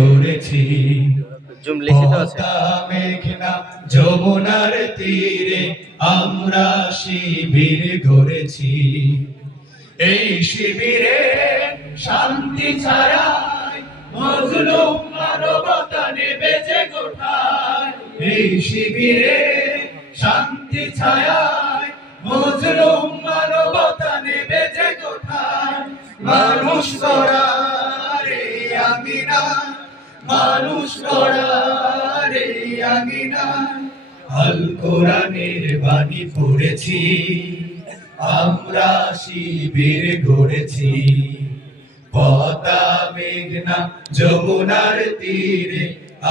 গড়েছি। পদ্মা মেঘনা যমুনার তীরে আমরা শিবির গড়েছি। এই শিবিরে শান্তি ছায়ায় মজলুম মানবতা নেবে যে কোথায়। এই শিবিরে শান্তি ছায়ায় মজলুম মানবতা নেবে যে কোথায়। মানুষ গড়ার এই আঙিনায়, মানুষ গড়ার এই আঙিনায় আল কোরআনের বাণী পড়েছি। আমরা শিবির গড়েছি। পদ্মা মেঘনা যমুনার তীরে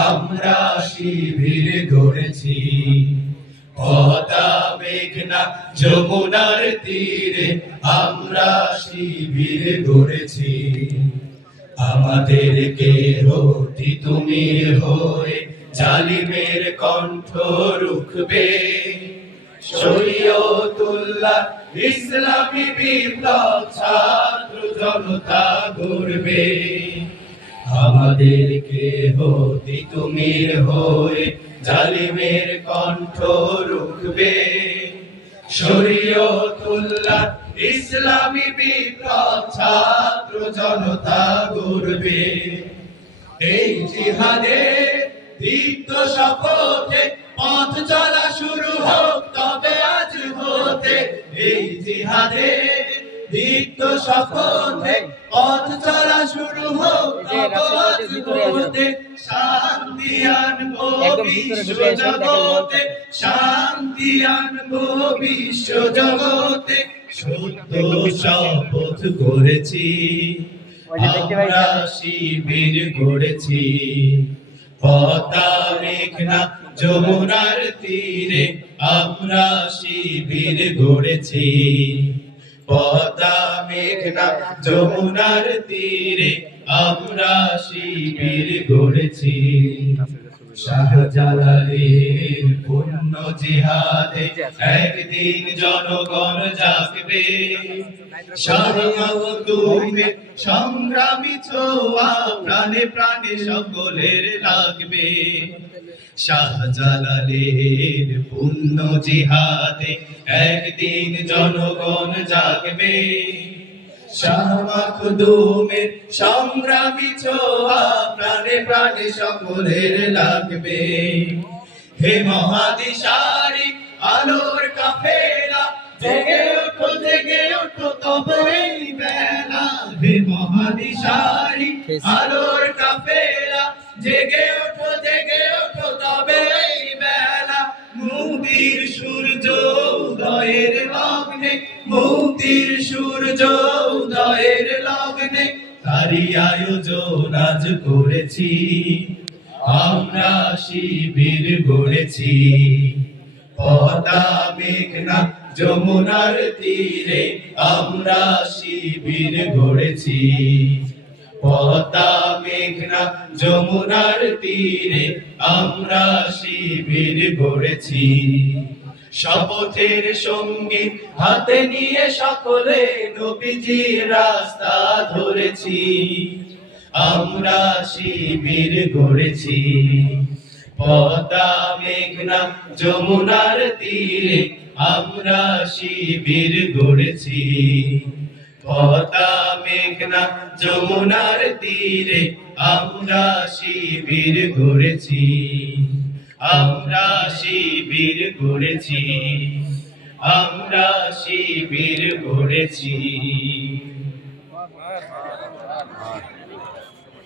আমরা শিবির গড়েছি। পদ্মা মেঘনা যমুনার তীরে আমরা শিবির গড়েছি। আমাদেরকে হতি তুমি হয়ে জালিমের কণ্ঠ রুখবে। শরীয়তুল্লাহ ইসলামী বিপ্লব ছাত্র জনতা গড়বে। আমাদেরকে হতি তুমি হয়ে জালিমের কণ্ঠ রুখবে। শরীয়তুল্লাহ ইসলামী বিপ্লব ছাত্র জনতা গড়বে। এই জিহাদে দীপ্ত শপথে পথ চলা শুরু হোক তবে আজ হতে। এই জিহাদে দীপ্ত শপথে পথ চলা শুরু হোক তবে আজ হতে। শান্তি আনবো বিশ্ব জগতে, শান্তি আনবো বিশ্ব জগতে। সত্য শপথ করেছি, আমরা শিবির গড়েছি। পদ্মা মেঘনা যমুনার তীরে আমরা শিবির গড়েছি। পদ্মা মেঘনা যমুনার তীরে আমরা শিবির গড়েছি। শাহজালালের পুণ্য জিহাদে একদিন জনগণ জাগবে। শাহ মাহমুদের সংগ্রামী ছোঁয়া প্রাণে প্রাণে সকলের লাগবে। শাহজালালের পুণ্য জিহাদে একদিন জনগণ জাগবে। শাহ মাহমুদের সংগ্রামী ছোঁয়া প্রাণে প্রাণে সকলের লাগবে। হে মহাদিশারি আলোর কাফেলা জেগে ওঠো তবে এই বেলা। হে মহাদিশারি আলোর কাফেলা জেগে ওঠো তবে এই বেলা। মুক্তির সূর্য উদয়ের লগ্নে, মুক্তির সূর্য উদয়ের লগ্নে তারি আয়োজন আজ করেছি। আমরা শিবির গড়েছি। পদ্মা মেঘনা যমুনার তীরে আমরা শিবির গড়েছি। পদ্মা মেঘনা যমুনার তীরে আমরা শিবির গড়েছি। শপথের সঙ্গী হাতে নিয়ে সকলে নবীজির রাস্তা ধরেছি। আমরা শিবির গড়েছি। পদ্মা মেঘনা যমুনার তীরে আমরা শিবির গড়েছি। পদ্মা মেঘনা যমুনার তীরে আমরা শিবির গড়েছি। আমরা শিবির গড়েছি। আমরা শিবির গড়েছি।